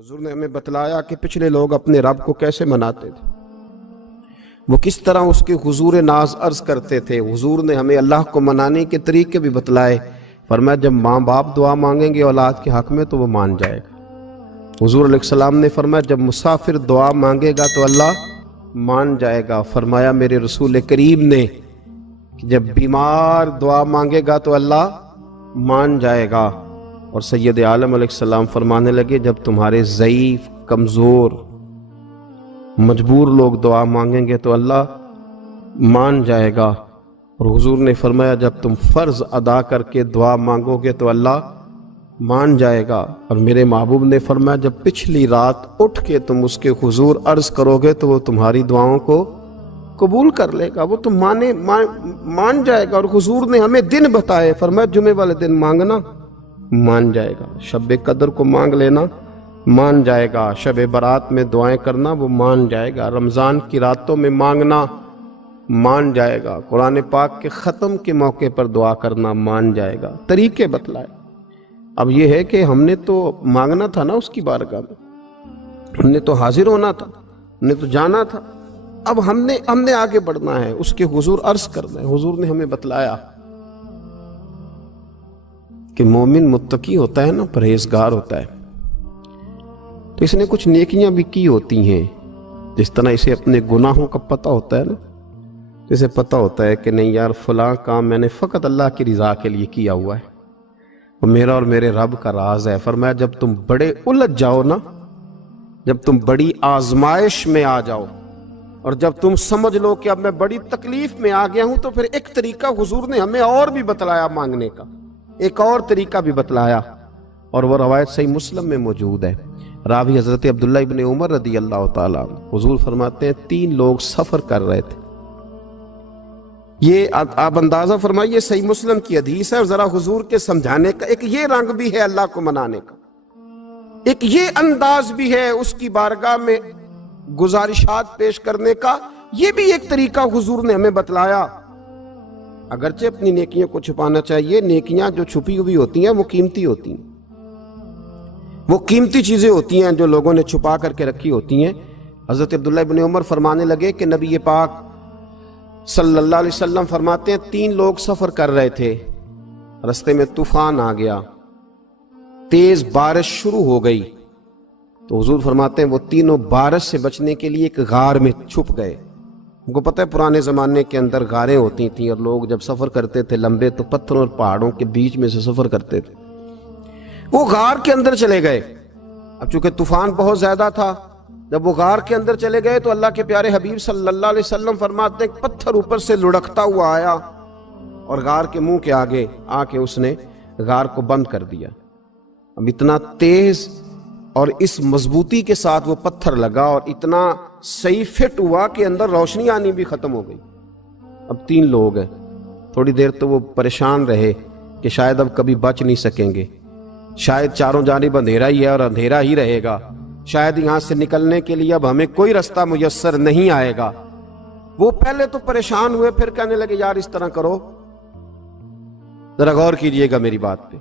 حضور نے ہمیں بتلایا کہ پچھلے لوگ اپنے رب کو کیسے مناتے تھے، وہ کس طرح اس کے حضور ناز عرض کرتے تھے۔ حضور نے ہمیں اللہ کو منانے کے طریقے بھی بتلائے، فرمایا جب ماں باپ دعا مانگیں گے اولاد کے حق میں تو وہ مان جائے گا۔ حضور علیہ السلام نے فرمایا جب مسافر دعا مانگے گا تو اللہ مان جائے گا۔ فرمایا میرے رسول کریم نے کہ جب بیمار دعا مانگے گا تو اللہ مان جائے گا۔ اور سید عالم علیہ السلام فرمانے لگے جب تمہارے ضعیف، کمزور، مجبور لوگ دعا مانگیں گے تو اللہ مان جائے گا۔ اور حضور نے فرمایا جب تم فرض ادا کر کے دعا مانگو گے تو اللہ مان جائے گا۔ اور میرے محبوب نے فرمایا جب پچھلی رات اٹھ کے تم اس کے حضور عرض کرو گے تو وہ تمہاری دعاؤں کو قبول کر لے گا، وہ تم مان جائے گا۔ اور حضور نے ہمیں دن بتائے، فرمایا جمعے والے دن مانگنا مان جائے گا، شب قدر کو مانگ لینا مان جائے گا، شب برات میں دعائیں کرنا وہ مان جائے گا، رمضان کی راتوں میں مانگنا مان جائے گا، قرآن پاک کے ختم کے موقع پر دعا کرنا مان جائے گا۔ طریقے بتلائے۔ اب یہ ہے کہ ہم نے تو مانگنا تھا نا اس کی بارگاہ میں، ہم نے تو حاضر ہونا تھا، ہم نے تو جانا تھا۔ اب ہم نے آگے بڑھنا ہے، اس کے حضور عرض کرنا ہے۔ حضور نے ہمیں بتلایا کہ مومن متقی ہوتا ہے نا، پرہیزگار ہوتا ہے، تو اس نے کچھ نیکیاں بھی کی ہوتی ہیں، جس طرح اسے اپنے گناہوں کا پتہ ہوتا ہے نا، اسے پتہ ہوتا ہے کہ نہیں یار فلاں کام میں نے فقط اللہ کی رضا کے لیے کیا ہوا ہے، وہ میرا اور میرے رب کا راز ہے۔ فرمایا جب تم بڑے الجھ جاؤ نا، جب تم بڑی آزمائش میں آ جاؤ اور جب تم سمجھ لو کہ اب میں بڑی تکلیف میں آ گیا ہوں، تو پھر ایک طریقہ حضور نے ہمیں اور بھی بتلایا مانگنے کا، ایک اور طریقہ بھی بتلایا، اور وہ روایت صحیح مسلم میں موجود ہے۔ راوی حضرت عبداللہ ابن عمر رضی اللہ تعالیٰ عنہ، حضور فرماتے ہیں 3 لوگ سفر کر رہے تھے۔ یہ آپ اندازہ فرمائیے صحیح مسلم کی حدیث ہے، اور ذرا حضور کے سمجھانے کا ایک یہ رنگ بھی ہے اللہ کو منانے کا، ایک یہ انداز بھی ہے اس کی بارگاہ میں گزارشات پیش کرنے کا، یہ بھی ایک طریقہ حضور نے ہمیں بتلایا۔ اگرچہ اپنی نیکیوں کو چھپانا چاہیے، نیکیاں جو چھپی ہوئی ہوتی ہیں وہ قیمتی ہوتی ہیں، وہ قیمتی چیزیں ہوتی ہیں جو لوگوں نے چھپا کر کے رکھی ہوتی ہیں۔ حضرت عبداللہ ابن عمر فرمانے لگے کہ نبی پاک صلی اللہ علیہ وسلم فرماتے ہیں 3 لوگ سفر کر رہے تھے، رستے میں طوفان آ گیا، تیز بارش شروع ہو گئی، تو حضور فرماتے ہیں وہ تینوں بارش سے بچنے کے لیے ایک غار میں چھپ گئے۔ ان کو پتہ ہے پرانے زمانے کے اندر غاریں ہوتی تھیں، اور لوگ جب سفر کرتے تھے لمبے تو پتھروں اور پہاڑوں کے بیچ میں سے سفر کرتے تھے۔ وہ غار کے اندر چلے گئے۔ اب چونکہ طوفان بہت زیادہ تھا، جب وہ غار کے اندر چلے گئے تو اللہ کے پیارے حبیب صلی اللہ علیہ وسلم فرماتے ہیں پتھر اوپر سے لڑکتا ہوا آیا اور غار کے منہ کے آگے آ کے اس نے غار کو بند کر دیا۔ اب اتنا تیز اور اس مضبوطی کے ساتھ وہ پتھر لگا اور اتنا صحیح فٹ ہوا کہ اندر روشنی آنی بھی ختم ہو گئی۔ اب 3 لوگ ہیں، تھوڑی دیر تو وہ پریشان رہے کہ شاید اب کبھی بچ نہیں سکیں گے، شاید چاروں جانب اندھیرا ہی ہے اور اندھیرا ہی رہے گا، شاید یہاں سے نکلنے کے لیے اب ہمیں کوئی رستہ میسر نہیں آئے گا۔ وہ پہلے تو پریشان ہوئے، پھر کہنے لگے یار اس طرح کرو، ذرا غور کیجئے گا میری بات پہ۔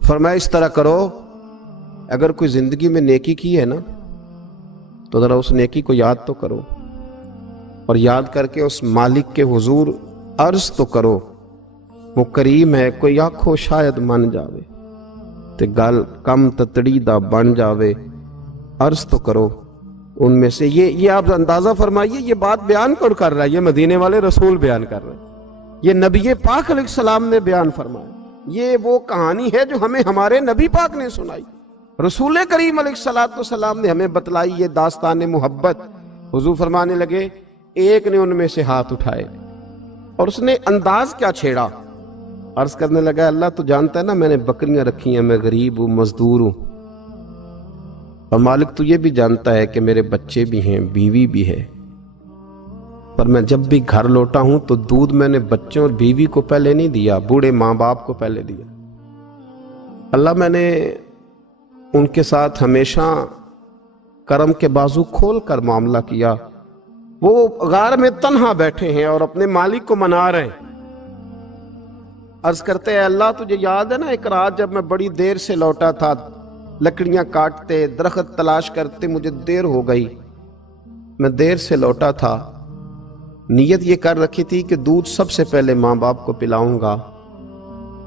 فرمایا اس طرح کرو، اگر کوئی زندگی میں نیکی کی ہے نا تو ذرا اس نیکی کو یاد تو کرو، اور یاد کر کے اس مالک کے حضور عرض تو کرو، وہ کریم ہے، کوئی آنکھو شاید من جاوے تے گل کم تتڑی دا بن جاوے، عرض تو کرو ان میں سے۔ یہ آپ اندازہ فرمائیے، یہ بات بیان کون کر رہا ہے؟ یہ مدینے والے رسول بیان کر رہے ہیں، یہ نبی پاک علیہ السلام نے بیان فرمایا۔ یہ وہ کہانی ہے جو ہمیں ہمارے نبی پاک نے سنائی، رسول کریم علیہ السلام نے ہمیں بتلائی، یہ داستان محبت۔ حضور فرمانے لگے ایک نے ان میں سے ہاتھ اٹھائے اور اس نے انداز کیا چھیڑا، عرض کرنے لگا اللہ تو جانتا ہے نا میں نے بکریاں رکھی ہیں، میں غریب ہوں، مزدور ہوں، اور مالک تو یہ بھی جانتا ہے کہ میرے بچے بھی ہیں، بیوی بھی ہے، پر میں جب بھی گھر لوٹا ہوں تو دودھ میں نے بچوں اور بیوی کو پہلے نہیں دیا، بوڑھے ماں باپ کو پہلے دیا۔ اللہ میں نے ان کے ساتھ ہمیشہ کرم کے بازو کھول کر معاملہ کیا۔ وہ غار میں تنہا بیٹھے ہیں اور اپنے مالک کو منا رہے ہیں، عرض کرتے ہیں اللہ تجھے یاد ہے نا ایک رات جب میں بڑی دیر سے لوٹا تھا، لکڑیاں کاٹتے درخت تلاش کرتے مجھے دیر ہو گئی، میں دیر سے لوٹا تھا، نیت یہ کر رکھی تھی کہ دودھ سب سے پہلے ماں باپ کو پلاؤں گا،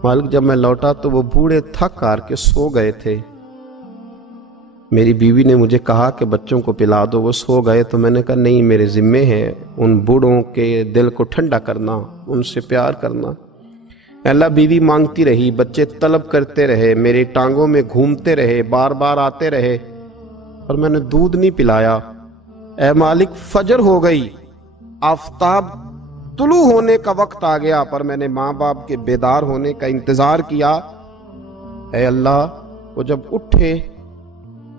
مالک جب میں لوٹا تو وہ بوڑھے تھک ہار کے سو گئے تھے، میری بیوی نے مجھے کہا کہ بچوں کو پلا دو، وہ سو گئے، تو میں نے کہا نہیں میرے ذمے ہے ان بوڑھوں کے دل کو ٹھنڈا کرنا، ان سے پیار کرنا۔ اللہ بیوی مانگتی رہی، بچے طلب کرتے رہے، میری ٹانگوں میں گھومتے رہے، بار بار آتے رہے، اور میں نے دودھ نہیں پلایا۔ اے مالک فجر ہو گئی، آفتاب طلوع ہونے کا وقت آ گیا، پر میں نے ماں باپ کے بیدار ہونے کا انتظار کیا۔ اے اللہ وہ جب اٹھے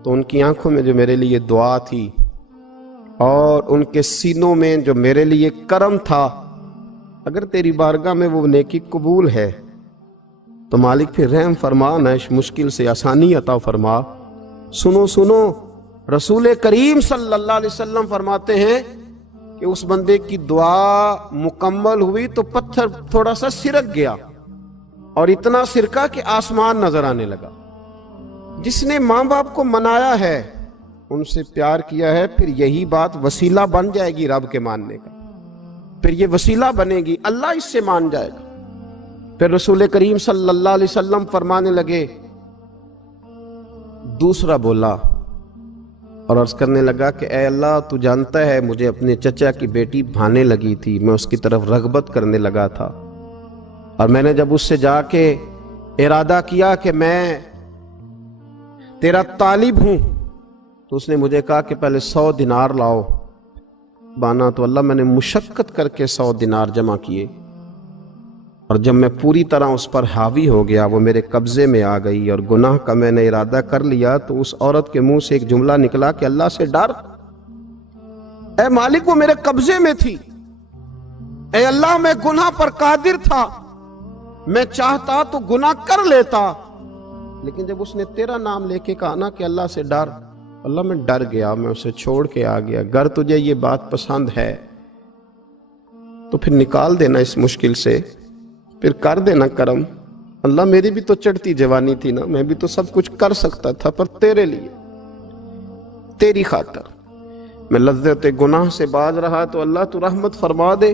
تو ان کی آنکھوں میں جو میرے لیے دعا تھی اور ان کے سینوں میں جو میرے لیے کرم تھا، اگر تیری بارگاہ میں وہ نیکی قبول ہے تو مالک پھر رحم فرما، نہ اس مشکل سے آسانی عطا فرما۔ سنو سنو، رسول کریم صلی اللہ علیہ وسلم فرماتے ہیں کہ اس بندے کی دعا مکمل ہوئی تو پتھر تھوڑا سا سرک گیا، اور اتنا سرکا کہ آسمان نظر آنے لگا۔ جس نے ماں باپ کو منایا ہے، ان سے پیار کیا ہے، پھر یہی بات وسیلہ بن جائے گی رب کے ماننے کا، پھر یہ وسیلہ بنے گی، اللہ اس سے مان جائے گا۔ پھر رسول کریم صلی اللہ علیہ وسلم فرمانے لگے، دوسرا بولا اور عرض کرنے لگا کہ اے اللہ تو جانتا ہے مجھے اپنے چچا کی بیٹی بھانے لگی تھی، میں اس کی طرف رغبت کرنے لگا تھا، اور میں نے جب اس سے جا کے ارادہ کیا کہ میں تیرا طالب ہوں، تو اس نے مجھے کہا کہ پہلے 100 دینار لاؤ۔ بانا تو اللہ میں نے مشقت کر کے 100 دینار جمع کیے، اور جب میں پوری طرح اس پر حاوی ہو گیا، وہ میرے قبضے میں آ گئی اور گناہ کا میں نے ارادہ کر لیا، تو اس عورت کے منہ سے ایک جملہ نکلا کہ اللہ سے ڈر۔ اے مالک وہ میرے قبضے میں تھی، اے اللہ میں گناہ پر قادر تھا، میں چاہتا تو گناہ کر لیتا، لیکن جب اس نے تیرا نام لے کے کہا نا کہ اللہ سے ڈر، اللہ میں ڈر گیا، میں اسے چھوڑ کے آ گیا۔ اگر تجھے یہ بات پسند ہے تو پھر نکال دینا اس مشکل سے، پھر کر دینا کرم۔ اللہ میری بھی تو چڑھتی جوانی تھی نا، میں بھی تو سب کچھ کر سکتا تھا، پر تیرے لیے، تیری خاطر میں لذت گناہ سے باز رہا، تو اللہ تو رحمت فرما دے۔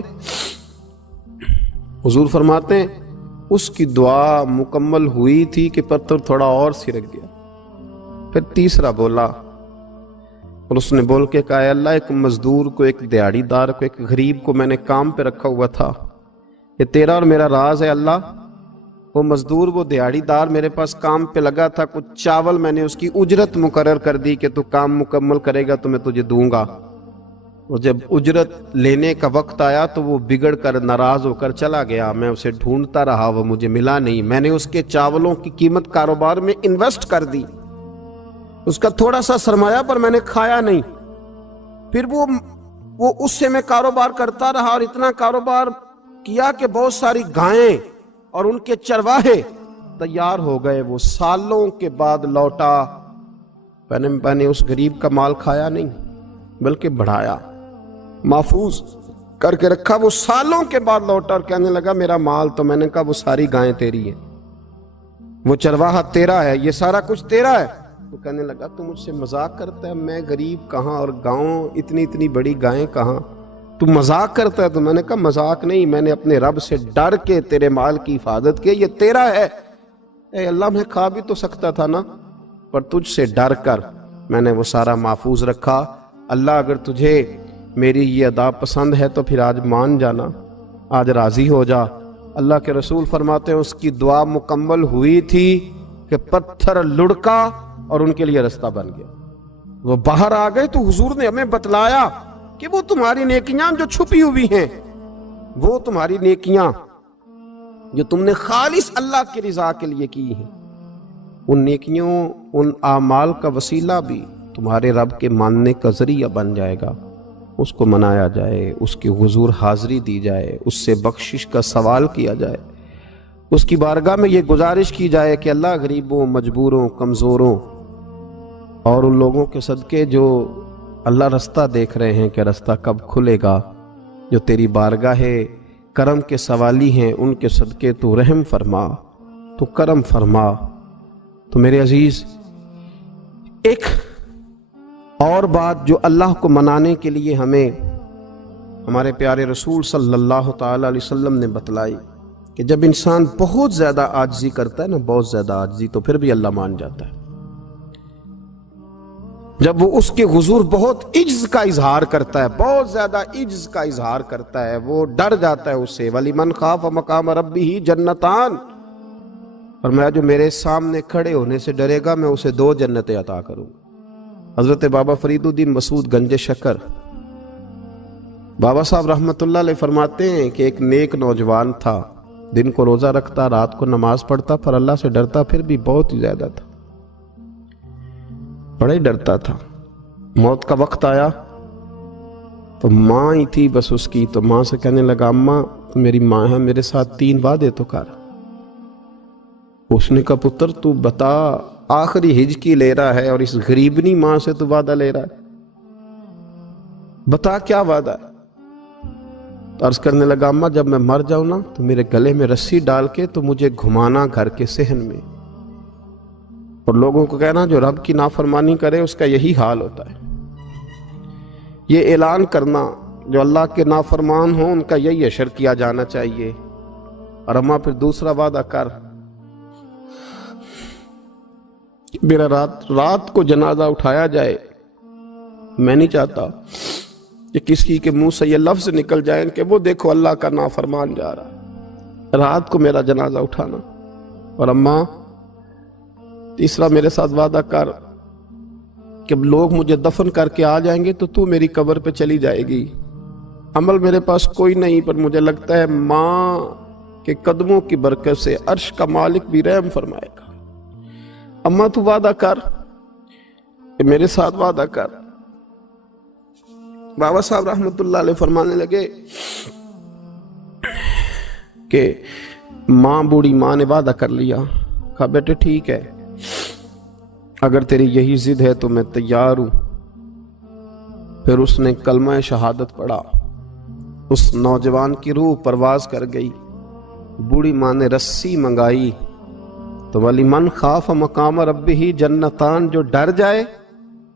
حضور فرماتے ہیں اس کی دعا مکمل ہوئی تھی کہ پتھر تھوڑا اور سرک گیا۔ پھر تیسرا بولا اور اس نے بول کے کہا، اے اللہ ایک مزدور کو، ایک دیہڑی دار کو، ایک غریب کو میں نے کام پہ رکھا ہوا تھا، یہ تیرا اور میرا راز ہے اللہ۔ وہ مزدور، وہ دیہڑی دار میرے پاس کام پہ لگا تھا، کچھ چاول میں نے اس کی اجرت مقرر کر دی کہ تو کام مکمل کرے گا تو میں تجھے دوں گا، اور جب اجرت لینے کا وقت آیا تو وہ بگڑ کر ناراض ہو کر چلا گیا، میں اسے ڈھونڈتا رہا، وہ مجھے ملا نہیں، میں نے اس کے چاولوں کی قیمت کاروبار میں انویسٹ کر دی، اس کا تھوڑا سا سرمایہ پر میں نے کھایا نہیں، پھر وہ اس سے میں کاروبار کرتا رہا، اور اتنا کاروبار کیا کہ بہت ساری گائیں اور ان کے چرواہے تیار ہو گئے، وہ سالوں کے بعد لوٹا، میں نے اس غریب کا مال کھایا نہیں بلکہ بڑھایا، محفوظ کر کے رکھا، وہ سالوں کے بعد لوٹا اور کہنے لگا میرا مال، تو میں نے کہا وہ ساری گائیں تیری ہیں، وہ چرواہا تیرا ہے، یہ سارا کچھ تیرا ہے۔ تو کہنے لگا تو مجھ سے مذاق کرتا ہے، میں غریب کہاں اور گاؤں اتنی بڑی گائیں کہاں، تو مذاق کرتا ہے؟ تو میں نے کہا مذاق نہیں، میں نے اپنے رب سے ڈر کے تیرے مال کی حفاظت کی، یہ تیرا ہے۔ اے اللہ میں کھا بھی تو سکتا تھا نا، پر تجھ سے ڈر کر میں نے وہ سارا محفوظ رکھا۔ اللہ اگر تجھے میری یہ ادا پسند ہے تو پھر آج مان جانا، آج راضی ہو جا۔ اللہ کے رسول فرماتے ہیں اس کی دعا مکمل ہوئی تھی کہ پتھر لڑکا اور ان کے لیے رستہ بن گیا، وہ باہر آ گئے۔ تو حضور نے ہمیں بتلایا کہ وہ تمہاری نیکیاں جو چھپی ہوئی ہیں، وہ تمہاری نیکیاں جو تم نے خالص اللہ کی رضا کے لیے کی ہیں، ان نیکیوں، ان اعمال کا وسیلہ بھی تمہارے رب کے ماننے کا ذریعہ بن جائے گا۔ اس کو منایا جائے، اس کی حضور حاضری دی جائے، اس سے بخشش کا سوال کیا جائے، اس کی بارگاہ میں یہ گزارش کی جائے کہ اللہ غریبوں، مجبوروں، کمزوروں اور ان لوگوں کے صدقے جو اللہ رستہ دیکھ رہے ہیں کہ رستہ کب کھلے گا، جو تیری بارگاہ کرم کے سوالی ہیں، ان کے صدقے تو رحم فرما، تو کرم فرما۔ تو میرے عزیز، ایک اور بات جو اللہ کو منانے کے لیے ہمیں ہمارے پیارے رسول صلی اللہ تعالی علیہ وسلم نے بتلائی کہ جب انسان بہت زیادہ عاجزی کرتا ہے نا، بہت زیادہ عاجزی، تو پھر بھی اللہ مان جاتا ہے۔ جب وہ اس کے حضور بہت عجز کا اظہار کرتا ہے، بہت زیادہ عجز کا اظہار کرتا ہے، وہ ڈر جاتا ہے اس سے۔ وَلِمَنْ خَافَ مَقَامَ رَبِّهِ جَنَّتَانِ، فرمایا جو میرے سامنے کھڑے ہونے سے ڈرے گا میں اسے 2 جنتیں عطا کروں۔ حضرت بابا فرید الدین مسعود گنج شکر بابا صاحب رحمۃ اللہ علیہ فرماتے ہیں کہ ایک نیک نوجوان تھا، دن کو روزہ رکھتا، رات کو نماز پڑھتا، پر اللہ سے ڈرتا پھر بھی بہت ہی زیادہ تھا، بڑا ہی ڈرتا تھا۔ موت کا وقت آیا تو ماں ہی تھی بس اس کی، تو ماں سے کہنے لگا اماں تو میری ماں ہے، میرے ساتھ 3 وعدے تو کر۔ اس نے کہا پتر تو بتا، آخری ہج کی لے رہا ہے اور اس غریبنی ماں سے تو وعدہ لے رہا ہے، بتا کیا وعدہ ہے؟ تو عرض کرنے لگا اماں جب میں مر جاؤں نا تو میرے گلے میں رسی ڈال کے تو مجھے گھمانا گھر کے صحن میں، اور لوگوں کو کہنا جو رب کی نافرمانی کرے اس کا یہی حال ہوتا ہے۔ یہ اعلان کرنا جو اللہ کے نافرمان ہوں ان کا یہی اشر کیا جانا چاہیے۔ اور اماں پھر دوسرا وعدہ کر، میرا رات کو جنازہ اٹھایا جائے، میں نہیں چاہتا کہ کسی کے منہ سے یہ لفظ نکل جائیں کہ وہ دیکھو اللہ کا نافرمان جا رہا ہے، رات کو میرا جنازہ اٹھانا۔ اور اماں تیسرا میرے ساتھ وعدہ کر کہ لوگ مجھے دفن کر کے آ جائیں گے تو میری قبر پہ چلی جائے گی، عمل میرے پاس کوئی نہیں، پر مجھے لگتا ہے ماں کے قدموں کی برکت سے عرش کا مالک بھی رحم فرمائے گا۔ اماں تو وعدہ کر کہ میرے ساتھ وعدہ کر۔ بابا صاحب رحمۃ اللہ علیہ فرمانے لگے کہ ماں، بوڑھی ماں نے وعدہ کر لیا۔ کہا بیٹے ٹھیک ہے، اگر تیری یہی ضد ہے تو میں تیار ہوں۔ پھر اس نے کلمہ شہادت پڑھا، اس نوجوان کی روح پرواز کر گئی۔ بوڑھی ماں نے رسی منگائی تو وَلِمَنْ خَافَ مَقَامَ رَبِّهِ جَنَّتَانِ، جو ڈر جائے،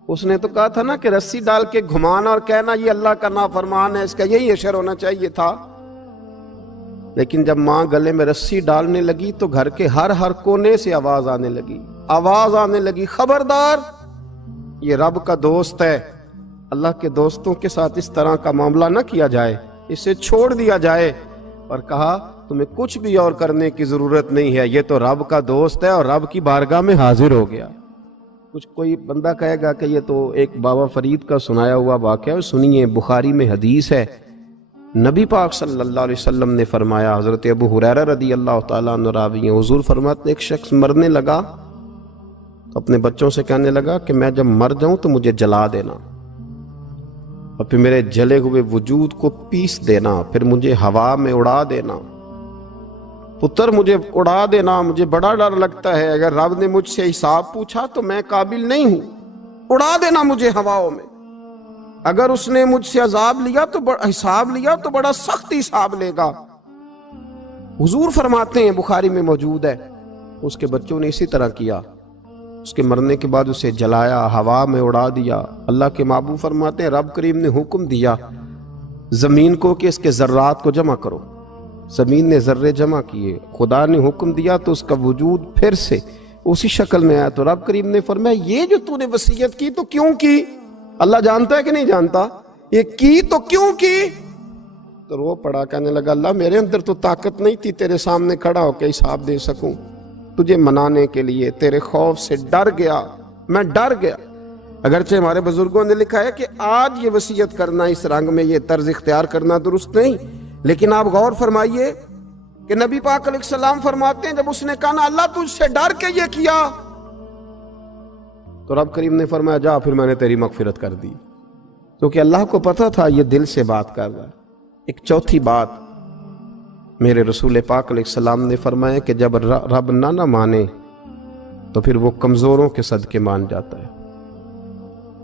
اس نے تو کہا تھا نا کہ رسی ڈال کے گھمانا اور کہنا یہ اللہ کا نافرمان ہے، اس کا یہی اشر ہونا چاہیے تھا۔ لیکن جب ماں گلے میں رسی ڈالنے لگی تو گھر کے ہر کونے سے آواز آنے لگی، خبردار یہ رب کا دوست ہے، اللہ کے دوستوں کے ساتھ اس طرح کا معاملہ نہ کیا جائے، اسے چھوڑ دیا جائے۔ اور کہا تمہیں کچھ بھی اور کرنے کی ضرورت نہیں ہے، یہ تو رب کا دوست ہے اور رب کی بارگاہ میں حاضر ہو گیا۔ کچھ کوئی بندہ کہے گا کہ یہ تو ایک بابا فرید کا سنایا ہوا واقعہ ہے، سنیے، بخاری میں حدیث ہے، نبی پاک صلی اللہ علیہ وسلم نے فرمایا، حضرت ابو ہریرہ رضی اللہ تعالیٰ عنہ راوی ہیں، حضور فرماتے ایک شخص مرنے لگا تو اپنے بچوں سے کہنے لگا کہ میں جب مر جاؤں تو مجھے جلا دینا، اور پھر میرے جلے ہوئے وجود کو پیس دینا، پھر مجھے ہوا میں اڑا دینا۔ پتر مجھے اڑا دینا، مجھے بڑا ڈر لگتا ہے، اگر رب نے مجھ سے حساب پوچھا تو میں قابل نہیں ہوں، اڑا دینا مجھے ہواؤں میں۔ اگر اس نے مجھ سے عذاب لیا تو حساب لیا تو بڑا سخت حساب لے گا۔ حضور فرماتے ہیں، بخاری میں موجود ہے، اس کے بچوں نے اسی طرح کیا، اس کے مرنے کے بعد اسے جلایا، ہوا میں اڑا دیا۔ اللہ کے محبوب فرماتے ہیں رب کریم نے حکم دیا زمین کو کہ اس کے ذرات کو جمع کرو، زمین نے ذرے جمع کیے، خدا نے حکم دیا تو اس کا وجود پھر سے اسی شکل میں آیا۔ تو رب کریم نے فرمایا یہ جو تو نے وصیت کی تو کیوں کی؟ اللہ جانتا ہے کہ نہیں جانتا؟ یہ کی تو کیوں کی؟ تو رو پڑا، کہنے لگا اللہ میرے اندر تو طاقت نہیں تھی تیرے سامنے کھڑا ہو کے حساب دے سکوں، تجھے منانے کے لیے تیرے خوف سے ڈر گیا، میں ڈر گیا۔ اگرچہ ہمارے بزرگوں نے لکھا ہے کہ آج یہ وصیت کرنا، اس رنگ میں یہ طرز اختیار کرنا درست نہیں، لیکن آپ غور فرمائیے کہ نبی پاک علیہ السلام فرماتے ہیں جب اس نے کہا نا اللہ تجھ سے ڈر کے یہ کیا، تو رب کریم نے فرمایا جا پھر میں نے تیری مغفرت کر دی، کیونکہ اللہ کو پتا تھا یہ دل سے بات کر رہا ہے۔ ایک چوتھی بات میرے رسول پاک علیہ السلام نے فرمایا کہ جب رب نہ مانے تو پھر وہ کمزوروں کے صدقے مان جاتا ہے۔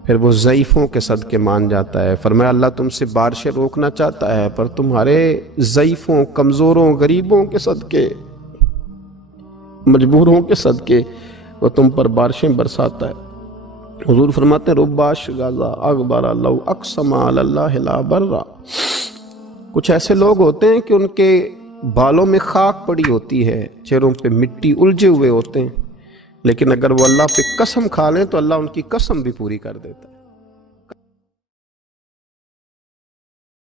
پھر وہ ضعیفوں کے صدقے مان جاتا ہے۔ فرمایا اللہ تم سے بارشیں روکنا چاہتا ہے، پر تمہارے ضعیفوں، کمزوروں، غریبوں کے صدقے، مجبوروں کے صدقے وہ تم پر بارشیں برساتا ہے۔ حضور فرماتے ہیں رب اشغاذا اغبر لو اقسم علی اللہ لا برا۔ کچھ ایسے لوگ ہوتے ہیں کہ ان کے بالوں میں خاک پڑی ہوتی ہے، چہروں پہ مٹی الجھے ہوئے ہوتے ہیں، لیکن اگر وہ اللہ پہ قسم کھا لیں تو اللہ ان کی قسم بھی پوری کر دیتا ہے۔